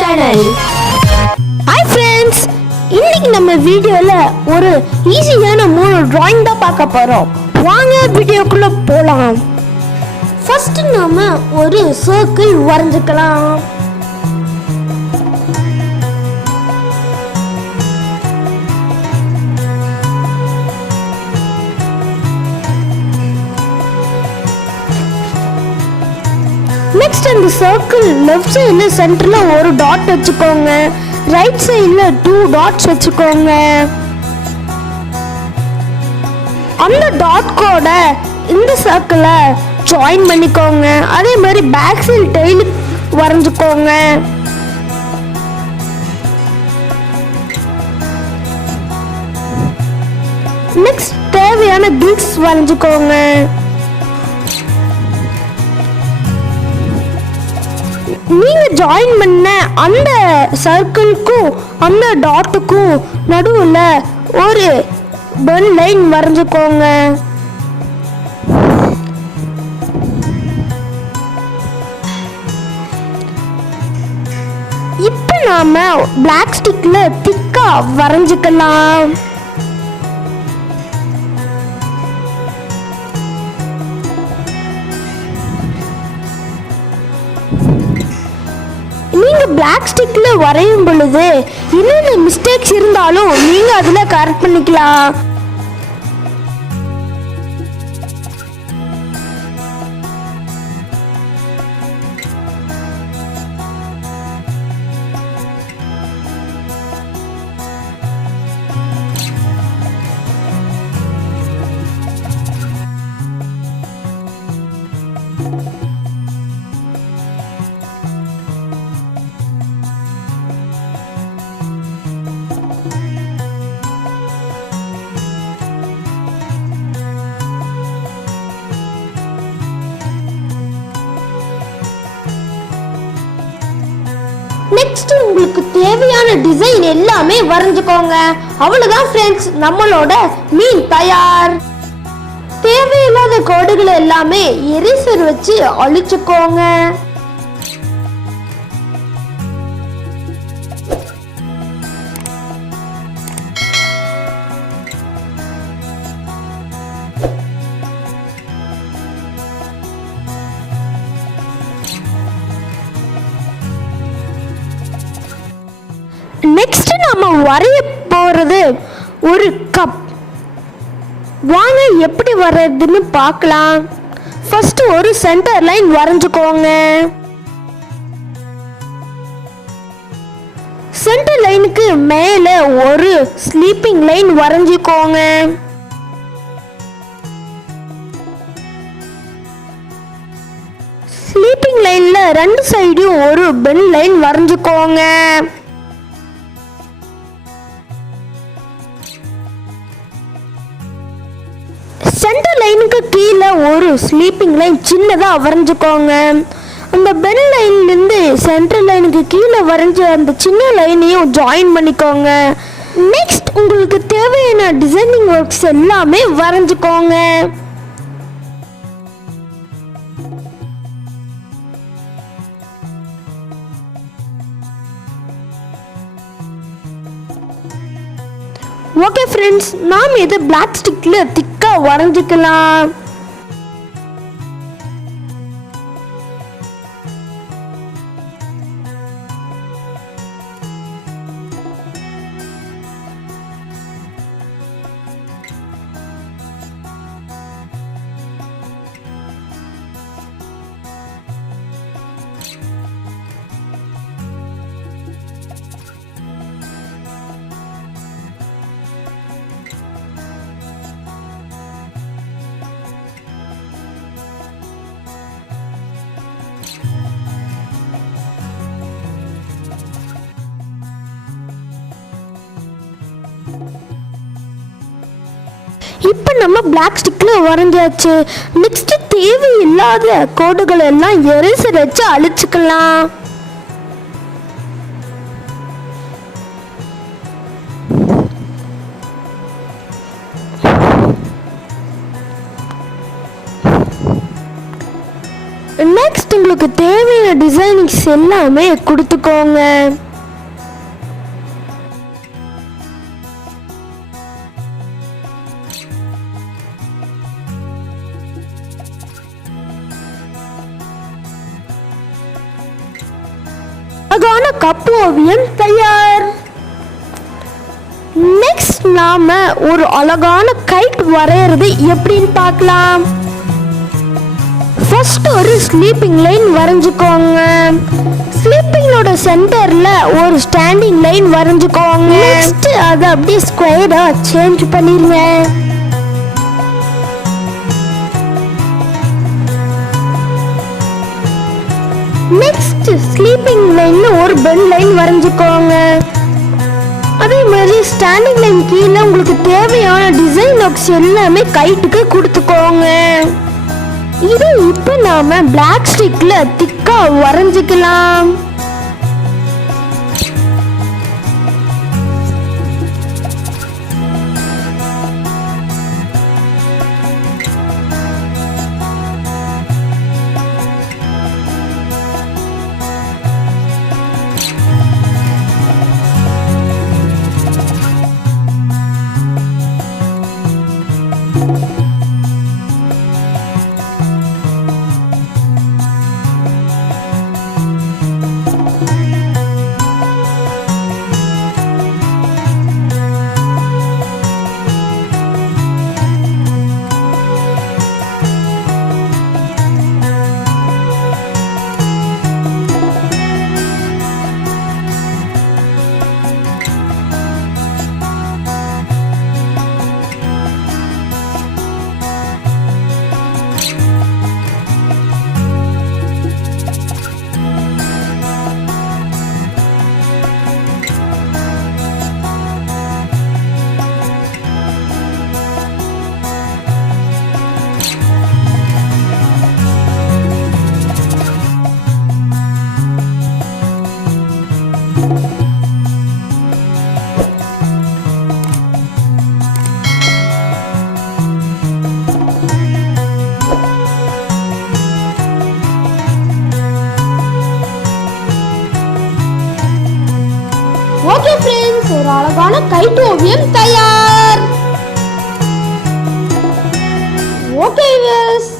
Channel. Hi friends, இன்னைக்கு நம்ம வீடியோல ஒரு ஈஸியான 3 டிராயிங் தான் பார்க்க போறோம். வாங்க வீடியோக்குள்ள போலாம். ஃபர்ஸ்ட் நாம ஒரு சர்க்கிள் வரைஞ்சுக்கலாம். நெக்ஸ்ட் அந்த சர்க்கிள் லெஃப்ட் சைடுல சென்டர்ல ஒரு டாட் வச்சுக்கோங்க. ரைட் சைடுல 2 டாட்ஸ் வச்சுக்கோங்க. அந்த டாட் கோட இந்த சர்க்கிளை ஜாயின் பண்ணிக்கோங்க. அதே மாதிரி பேக் சைடு டெய்ல் வரைஞ்சுக்கோங்க. நெக்ஸ்ட் தேவையான கில்ஸ் வரைஞ்சுக்கோங்க. நீங்க ஜாயின் பண்ண அந்த சர்க்கிள்க்கும் அந்த டாட்டுக்கும் நடுவுல ஒரு பென் லைன் வரைஞ்சுக்கோங்க. இப்போ நாம பிளாக் ஸ்டிக்ல திக்கா வரைஞ்சுக்கலாம். நீங்க பிளாக் ஸ்டிக்ல வரையும் பொழுது என்னென்ன மிஸ்டேக்ஸ் இருந்தாலும் நீங்க அதுல கரெக்ட் பண்ணிக்கலாம். நெக்ஸ்ட் உங்களுக்கு தேவையான டிசைன் எல்லாமே வரைஞ்சுக்கோங்க. அவ்வளவுதான் ஃப்ரெண்ட்ஸ், நம்மளோட மீன் தயார். தேவையில்லாத கோடுகளை எல்லாமே எரேசர் வச்சு அழிச்சுக்கோங்க. நெக்ஸ்ட் நாம வரைய போறது ஒரு கப். வாங்க எப்படி வரையறதுன்னு பார்க்கலாம். ஃபர்ஸ்ட் ஒரு சென்டர் லைன் வரைஞ்சுக்கோங்க. சென்டர் லைனுக்கு மேல ஒரு ஸ்லீப்பிங் லைன் வரைஞ்சுக்கோங்க. ஸ்லீப்பிங் லைன்ல 2 சைடும் ஒரு பென் லைன் வரைஞ்சுக்கோங்க. சென்டர் லைனுக்கு கீழே ஒரு ஸ்லீப்பிங் லைன் சின்னதா வரைஞ்சுக்கோங்க. அந்த பென் லைன்ல இருந்து சென்டர் லைனுக்கு கீழே வரைஞ்ச அந்த சின்ன லைனையும் ஜாயின் பண்ணிக்கோங்க. நெக்ஸ்ட் உங்களுக்கு தேவையான டிசைனிங் ஒர்க்ஸ் எல்லாமே வரைஞ்சுக்கோங்க. ஓகே ஃப்ரெண்ட்ஸ், நாம் இது பிளாக் ஸ்டிக்ல திக்கா வரைஞ்சிக்கலாம். இப்போ நம்ம பிளாக் ஸ்டிக்ல வரைஞ்சாச்சு. நெக்ஸ்ட் தேவையில்லாத கோடுகள் எல்லாம் எரேசர் வச்சு அழிச்சுக்கலாம். நெக்ஸ்ட் உங்களுக்கு தேவையான டிசைனிங்ஸ் எல்லாமே கொடுத்துக்கோங்க. அழகான கப் ஓவியம் தயார். நெக்ஸ்ட் நாம ஒரு அழகான கைட் வரையறது எப்படின்னு பார்க்கலாம். ஃபர்ஸ்ட் ஒரு ஸ்லீப்பிங் லைன் வரைஞ்சுக்கோங்க. ஸ்லீப்பிங்கோட சென்டர்ல ஒரு ஸ்டாண்டிங் லைன் வரைஞ்சுக்கோங்க. நெக்ஸ்ட் அதை அப்படியே ஸ்கொயரா சேஞ்ச் பண்ணிருங்க. நெக்ஸ்ட் ஸ்லீப்பிங் லைன்ல ஒரு பென் லைன் வரைஞ்சுக்கோங்க. அதே மாதிரி ஸ்டாண்டிங் லைன் கீழே உங்களுக்கு தேவையான டிசைன் ஒர்க்ஸ் எல்லாமே கைட்டுக்கு கொடுத்துக்கோங்க. இது இப்போ நாம பிளாக் ஸ்டிக்ல திக்கா வரைஞ்சிக்கலாம். ஓகே ஃப்ரெண்ட்ஸ், ஒரு அழகான கைட் ஓவியம் தயார். ஓகே வியூவர்ஸ்,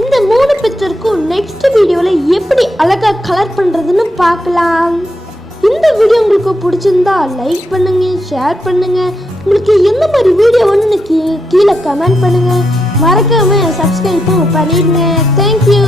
இந்த 3 பிக்சருக்கும் நெக்ஸ்ட் வீடியோவில் எப்படி அழகாக கலர் பண்ணுறதுன்னு பார்க்கலாம். இந்த வீடியோ உங்களுக்கு பிடிச்சிருந்தா லைக் பண்ணுங்க, ஷேர் பண்ணுங்க. உங்களுக்கு எந்த மாதிரி வீடியோ வேணும்னு கீழே கமெண்ட் பண்ணுங்க. மறக்காம சப்ஸ்கிரைப் பண்ணிடுங்க. தேங்க்யூ.